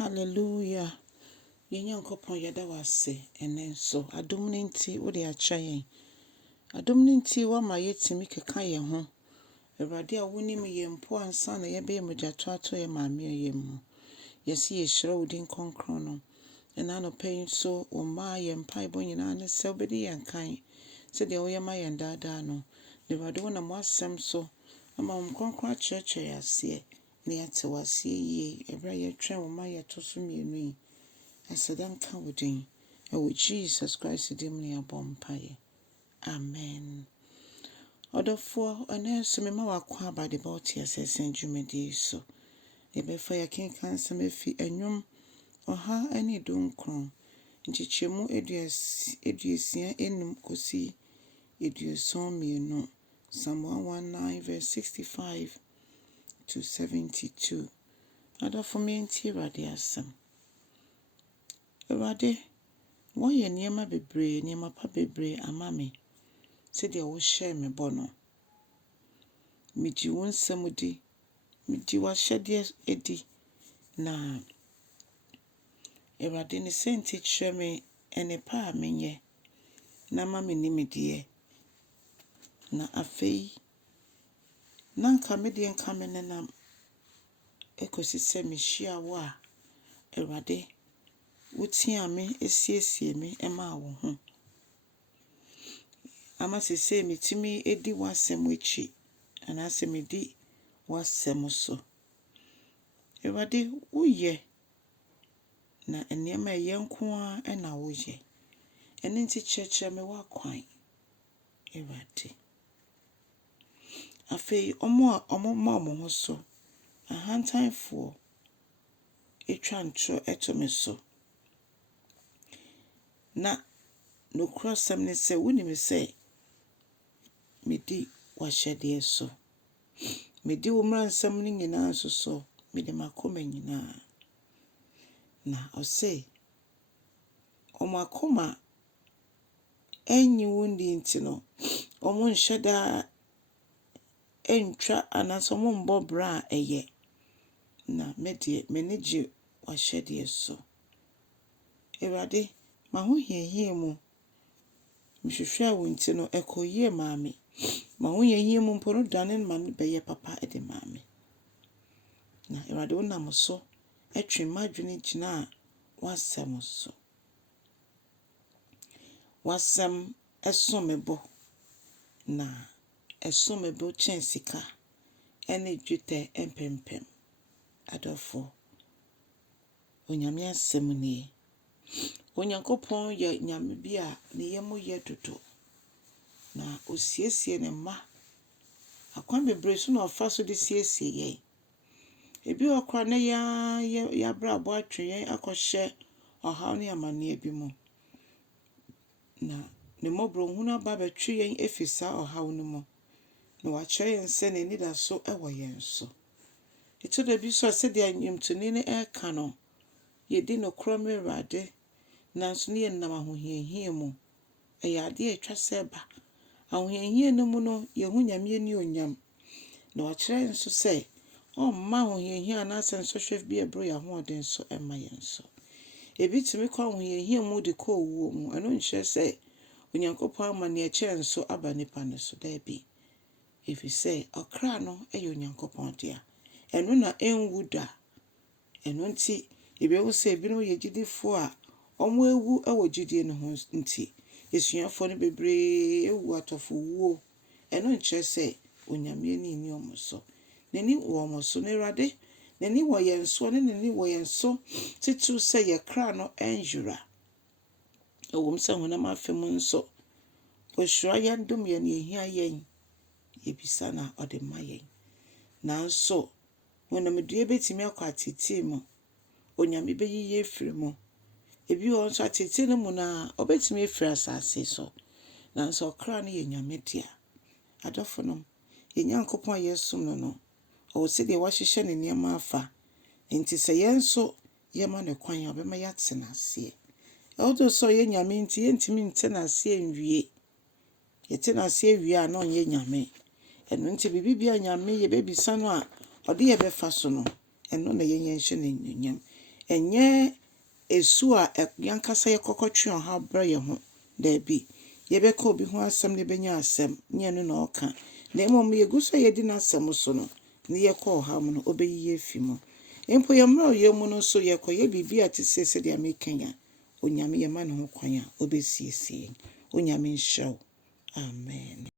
Hallelujah. Yenyankopon yada wase enen so adom ne nti wo de acha yen. Adom ne nti wa ma yetimi keka ye ho. Ewurade a wonim ye mpo ansa na ye be mujato ato ye maame ye mu. Yesi ye hira wodin konkron no. Ena no pain so wo ma ye mpaebo nyina ne se obedi ye nkan. Se de wo ye ma ye dada no. Ewurade wo na mo asem so ama wo konkron acheche ase. Ne yate wase ye ebra ye twen wo ma ye to so mienu. Asadam ka wodin. Ewo Jesus Christ dim ne abompaye. Amen. Odofo aneso me ma wakwa ba de bauti asesen dwumedi so. Ebefa ya kenkan samefi Ndwom ɔha ani donkron. Nchichemu eduesia enum kosi eduoson mienu. Psalm 119 verse 65 to 72. Adofo me nti Ewurade asem. Ewurade, wo ye niema bebre, niema pa bebre ama me. Se de wo share me bono. Midi wo nsem di, midi wa hyede edi na Ewurade ne senti kyerɛ me ene pa menye na ma me nimedie. Na afei nanka me de nka me nenam ekosi se mehyiaa wo a Ewurade wotia me esiesie me ema wo ho. Ama sese metimi edi wasem echi anase medi wasem so. Ewurade woye na enema yenkoa na woye. Ene nti cheche me wakwan. Ewurade. Afei omo ho so. Ahantanfo etwa ntro eto me so. Na no crossem ne se woni se medi wahyede so. Medi wo mransam ni nyina so medi makoma nyina. Na ose omakoma enyi wundi ntino omo nhweda entwa anaso omo mbobra eye. Na medie menije wahyede so. Ewurade ma ho hiehie mu mhwehwe wo ntino ekoyie maame. Ma ho hiehie mu mpono dane ma ne beye papa ede maame. Na Ewurade wo nam so etwe madwene gina wasem so. Wasem esomebo na esomebo chen sika ene dwete empempem. Adofo onyame asem ni. Onyankopon ye nyame bia ne yemu ye dodo. Na osiesie ne ma. Akwan bebre so na ofa so de siesie ye. Ebi okra na ya brabo atwe yen akohye ohaw ne amane bi mu. Na ne mobro hunu aba betwe yen efisa ohaw no mu. Na wa kye yen se ne nida so ewo yen so. Ito da bi so se de anyimtoni ne eka no. Ye di no krom Ewurade. Nanso ne nam ahohiehie mu. Eyade etwa seba. Ahohiehie no mu no ye hu nyame ni onyam. Na wa kire nso se o ma ahohiehie anase nso hwef bi ebro ya ho oden so ema yen so. Ebi timi kwa ahohiehie mu de ko owo mu. Eno nhye se Onyankopon ama ne eche nso aba nipa ne so da bi. Efi se okra no eye Onyankopon dia. Eno na enwuda. Eno nti ebe wo se ebi no ye gidifo a omo ewu ewo gidie no ho nti esuafo no bebre ewu atofo wuo. Eno nche se onyame ni omo so. Neni wo omo so ne Ewurade. Neni wo yenso ne neni wo yenso titu se ye kra no enjura. Ewom se honam afem nso. Ohyira yandom ye ne ehia yen. Yebisa na ode ma yen. Nanso honam due betimi akwa atete mu. Onyame beyiye efiri mu. Ebi wo nso atete no mu na obetimi efiri asase so. Nanso okra no ye nyame dia. Adofo no ye Nyankopon yesum no. O se de wa hyehye ne niam afa. Enti se yenso ye ma ne kwan obema yatena ase. Odo so ye nyame nti ye ntimi ntena ase enwie. Ye tena ase wie a no ye nyame. Eno nti bibia nyame ye bebisa no a ode ye befa so no. Eno na ye yenhye ne nyam. Enye esu a yankasa yekokotwe ha bra ye ho da bi. Yebeka obi ho asem ne benya asem nye no na oka. Na emom yeguso yedi na asem so no ne yekọ ha mo no obeyi efi mo. Empo yemro yemu no so yekoye bibia te sese de amekanya. Onyame yema ne ho kwan a obesiesie. Onyame nhyira wo. Amen.